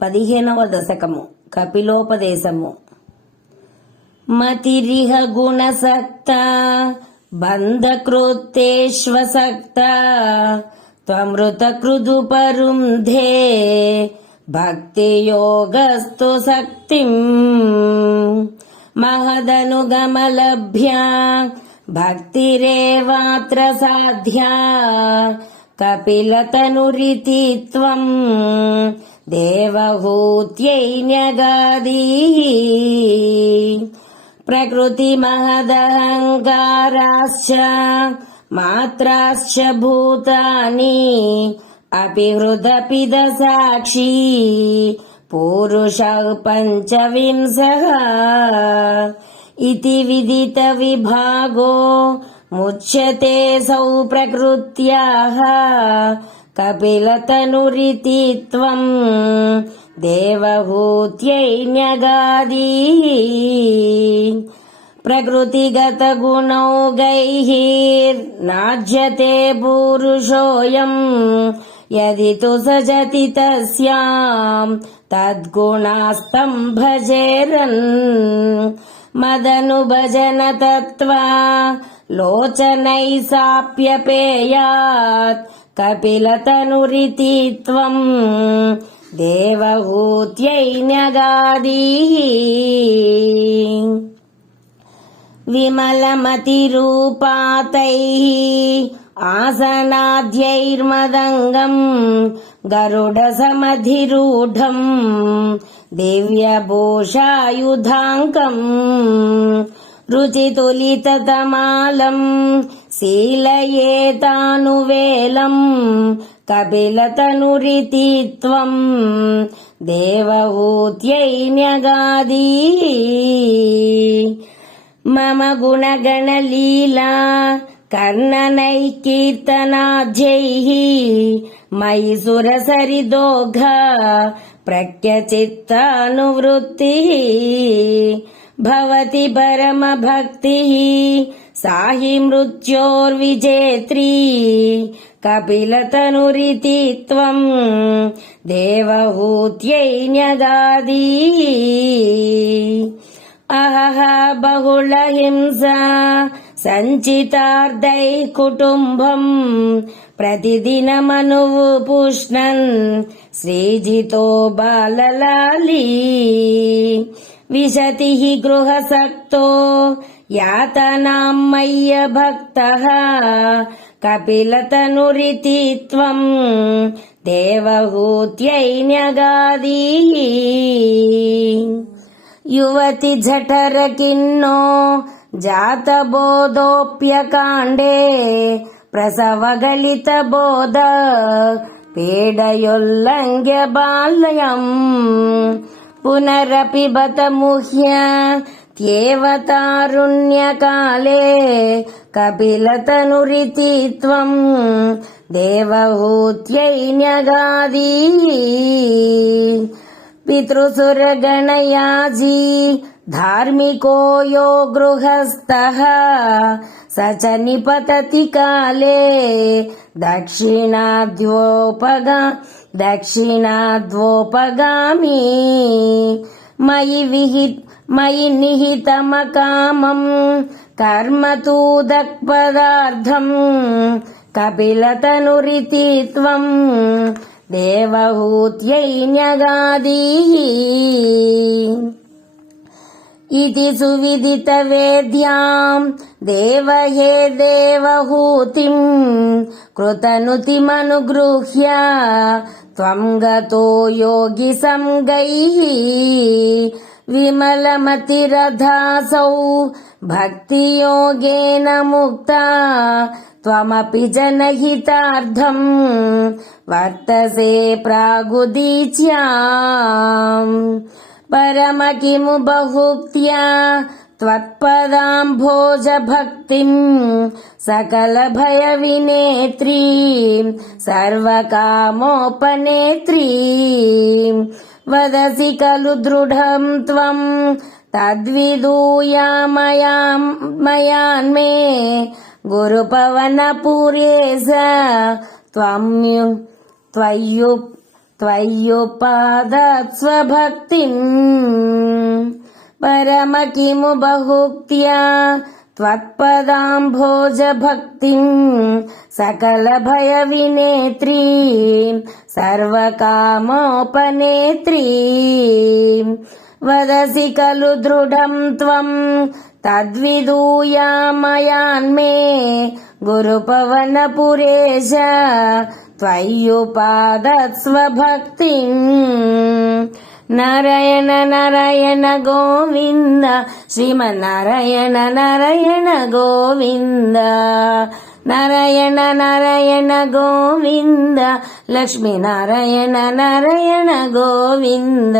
15వ దశకము కపిలోపదేశము. మతిరిహ గుణసక్త బంధకృత్తేష్వసక్త త్వమృత కృదుపరుంధే భక్తియోగస్తు శక్తిం మహదనుగమలభ్యా భక్తిరేవాత్ర సాధ్యా కపిలతనురితి త్వం దేవహూత్యై న్యగాదీ ప్రకృతి మహదహంకారాశ్చ మాత్రాశ్చ భూతాని అపి హృదపిద సాక్షి పూరుషః పంచవింశః ఇతి విదిత విభాగో ముచ్యతే సౌ ప్రకృత్యాః కపిలతనురితి త్వం దేవహూత్యై న్యగాదీ ప్రకృతిగత గుణౌఘైర్నాజ్యతే పురుషోయం యది తు సజతి తస్యాం తద్గుణాస్తం భజేరన్ మదనుభజన తత్వా లోచనై సాప్యపేయాత్ కపిలతనురితి త్వం దేవహూత్యై న్యగాదీ విమలమతిరూపాతైః ఆసనాద్యైర్మదంగం గరుడసమధిరూఢం దివ్యభూషాయుధాంకం రుచితులితతమాలం శీలయేతానువేలం కపిలతనురితి త్వం దేవహూత్యై న్యగాదీ మమ గుణగణలీలా కర్ణనైకీర్తనాధ్యైః మయి సురసరిదోఘ ప్రఖ్యచిత్తానువృత్తిః భవతి పరమభక్తిః సాహి మృత్యోర్విజేత్రీ కపిలతనురితి త్వం దేవహూత్యై న్యగాదీ అహః బహుళహింసా సంచితార్థై కుటుంబం ప్రతిదినమనువు పుష్ణన్ శ్రీజితో బాలలాలీ విశతి గృహసక్తో యాతనాం మయ్య భక్తః కపిలతనురితి త్వం దేవహూత్యై న్యగాదీ యువతి జఠర కిన్నో జాతబోధోప్యకాండే ప్రసవగలిత బోధ పీడయోల్లంఘ్య బాల్యం పునరపి బత ముహ్య త్యేవతారుణ్యకాలే కపిలతనురితి త్వం దేవహూత్యై న్యగాదీ పితృసురగణయాజీ ధార్మికో యో గృహస్థః స చ నిపతతి కాలే దక్షిణాద్వోపగామి మయి నిహితమకామం కర్మ తూదక్పదార్థం కపిలతనురితి త్వం దేవహూత్యై న్యగాదీ ఇతి సువిదిత వేద్యాం దేవహే దేవహూతిం కృతనుతిమనుగృహ్య త్వం గతో యోగి సంగైః విమలమతిరథాసౌ భక్తియోగేన ముక్తా త్వమపి జనహితార్థం వర్తసే ప్రాగుదీచ్యాం పరమ కిము బహుక్త్యా త్వత్పదాంభోజ భక్తిం సకల భయ వినేత్రీ సర్వకామోపనేత్రీ వదసి ఖలు దృఢం త్వం తద్విదూయామయాన్మే గురుపవనపురేశ त्वय्युपादत्स्वभक्तिम् परम किमु बहुक्त्या त्वत्पदाम्भोजभक्तिम् सकलभयविनेत्री सर्वकामोपनेत्री वदसि खलु दृढम् त्वम् तद्विदूयामयान्मे गुरुपवनपुरेश त्वय्युपादत्स्वभक्तिम् नारायण नारायण गोविन्द श्रीमन्नारायण नारायण गोविन्द नारायण नारायण गोविन्द लक्ष्मीनारायण नारायण गोविन्द।